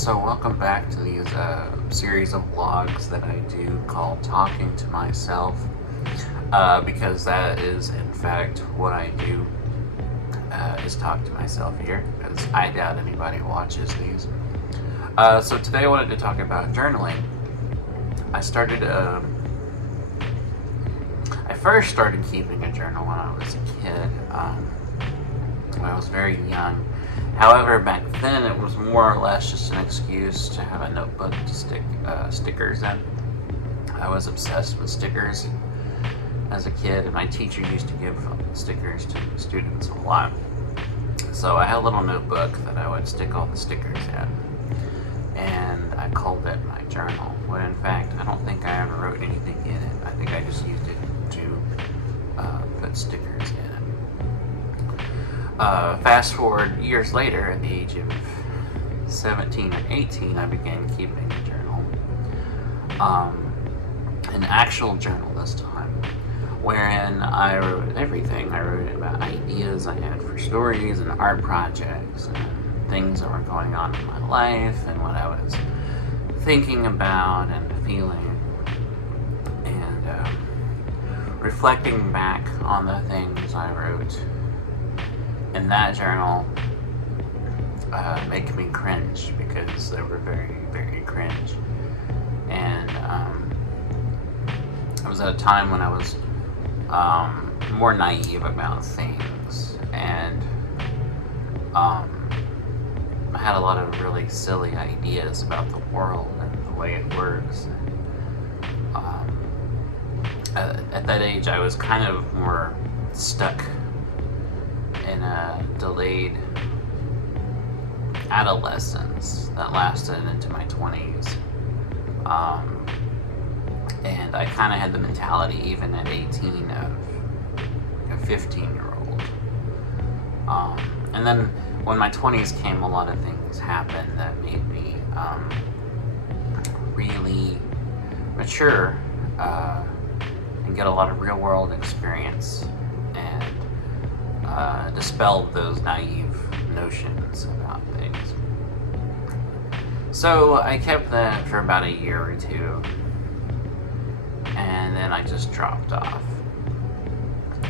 So welcome back to these series of vlogs that I do called Talking to Myself, because that is in fact what I do, is talk to myself here, because I doubt anybody watches these. So today I wanted to talk about journaling. I first started keeping a journal when I was a kid, when I was very young. However, back then it was more or less just an excuse to have a notebook to stick stickers in. I was obsessed with stickers as a kid, and my teacher used to give stickers to students a lot. So I had a little notebook that I would stick all the stickers in, and I called it my journal, when in fact I don't think I ever wrote anything in it. I think I just used it to put stickers in it. Fast forward years later, at the age of 17 or 18, I began keeping a journal. An actual journal this time, wherein I wrote everything. I wrote about ideas I had for stories and art projects, and things that were going on in my life, and what I was thinking about and feeling, and reflecting back on the things I wrote in that journal make me cringe, because they were very, very cringe. And I was at a time when I was more naive about things, and I had a lot of really silly ideas about the world and the way it works. At that age, I was kind of more stuck in a delayed adolescence that lasted into my 20s. And I kind of had the mentality, even at 18, of a 15-year-old. And then when my 20s came, a lot of things happened that made me really mature and get a lot of real-world experience, and dispel those naive notions about things. So I kept that for about a year or two, and then I just dropped off.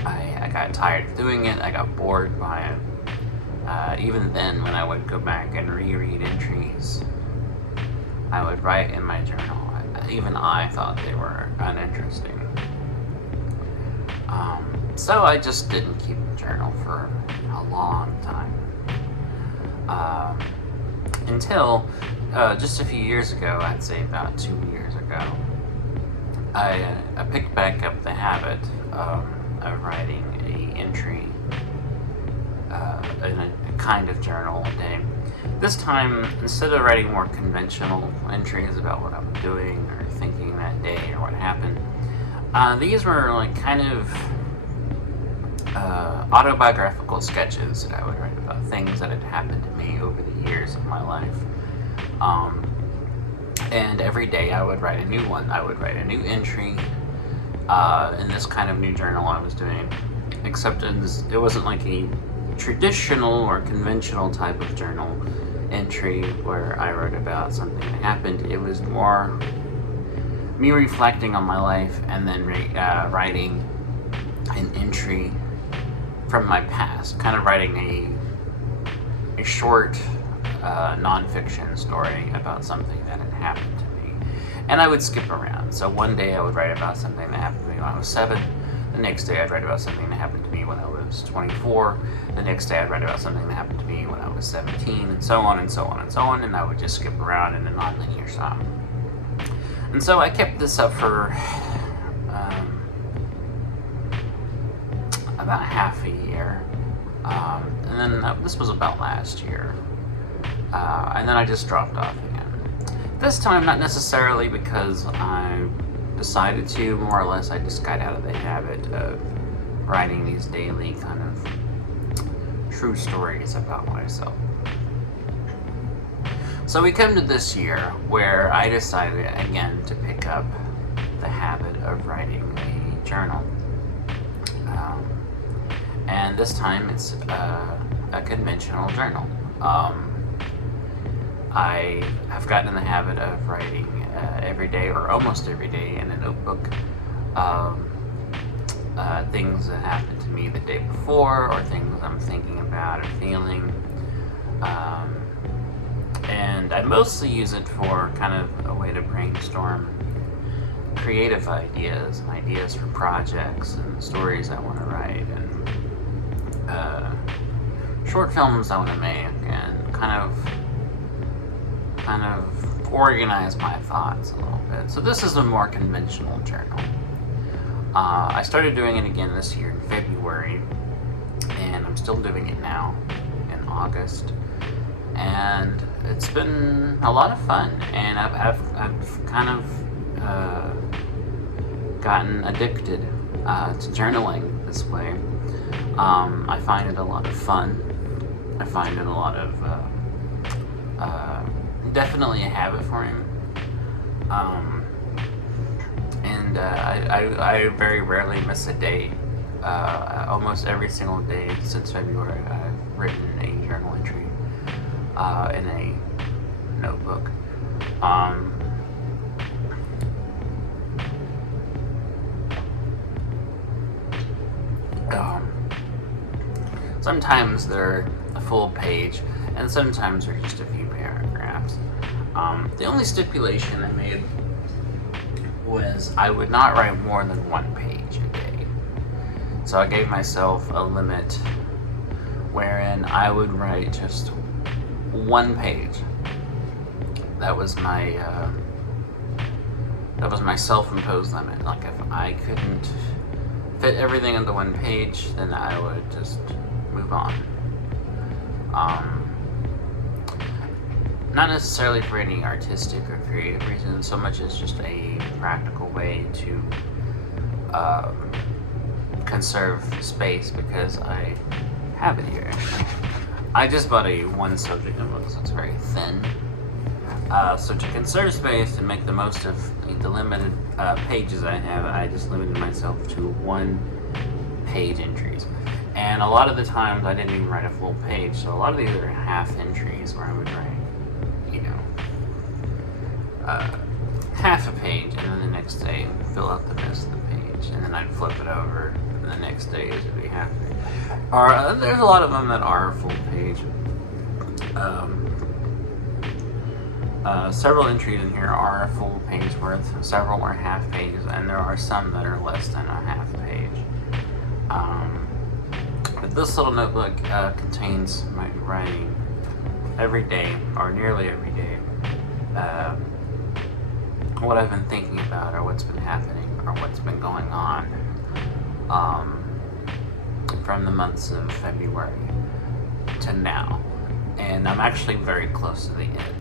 I got tired of doing it. I got bored by it. Even then, when I would go back and reread entries I would write in my journal, even I thought they were uninteresting. So I just didn't keep a journal for a long time. Until just a few years ago, I'd say about 2 years ago, I picked back up the habit of writing an entry in a kind of journal a day. This time, instead of writing more conventional entries about what I'm doing or thinking that day or what happened, these were like kind of autobiographical sketches that I would write about things that had happened to me over the years of my life. And every day I would write a new one. I would write a new entry in this kind of new journal I was doing, except it wasn't like a traditional or conventional type of journal entry where I wrote about something that happened. It was more me reflecting on my life and then writing an entry from my past, kind of writing a short non-fiction story about something that had happened to me. And I would skip around. So one day I would write about something that happened to me when I was 7. The next day I'd write about something that happened to me when I was 24. The next day I'd write about something that happened to me when I was 17, and so on and so on and so on, and I would just skip around in a non-linear style. And so I kept this up for about half a year, and then this was about last year, and then I just dropped off again. This time, not necessarily because I decided to, more or less I just got out of the habit of writing these daily kind of true stories about myself. So we come to this year where I decided again to pick up the habit of writing a journal. And this time it's a conventional journal. I have gotten in the habit of writing every day or almost every day in a notebook. Um, Things that happened to me the day before, or things I'm thinking about or feeling. Um, and I mostly use it for kind of a way to brainstorm creative ideas and ideas for projects and stories I want to write and short films I want to make, and kind of organize my thoughts a little bit. So this is a more conventional journal. I started doing it again this year in February, and I'm still doing it now in August. And it's been a lot of fun, and I've kind of gotten addicted to journaling this way. I find it a lot of fun. I find it a lot of definitely a habit for me. And I very rarely miss a day. Almost every single day since February, I've written a journal entry in a notebook. Sometimes they're a full page, and sometimes they're just a few paragraphs. The only stipulation I made was I would not write more than one page a day. So I gave myself a limit wherein I would write just one page. That was my self-imposed limit. Like, if I couldn't fit everything into one page, then I would just move on. Not necessarily for any artistic or creative reasons, so much as just a practical way to conserve space, because I have it here. I just bought a one subject notebook, so it's very thin. So to conserve space and make the most of the limited pages I have, I just limited myself to 1 page entries. And a lot of the times I didn't even write a full page, so a lot of these are half entries where I would write, half a page, and then the next day fill out the rest of the page, and then I'd flip it over, and the next day it would be half a page. Or there's a lot of them that are a full page. Several entries in here are a full page worth, several are half pages, and there are some that are less than a half page. But this little notebook contains my writing every day, or nearly every day, what I've been thinking about, or what's been happening, or what's been going on from the months of February to now. And I'm actually very close to the end.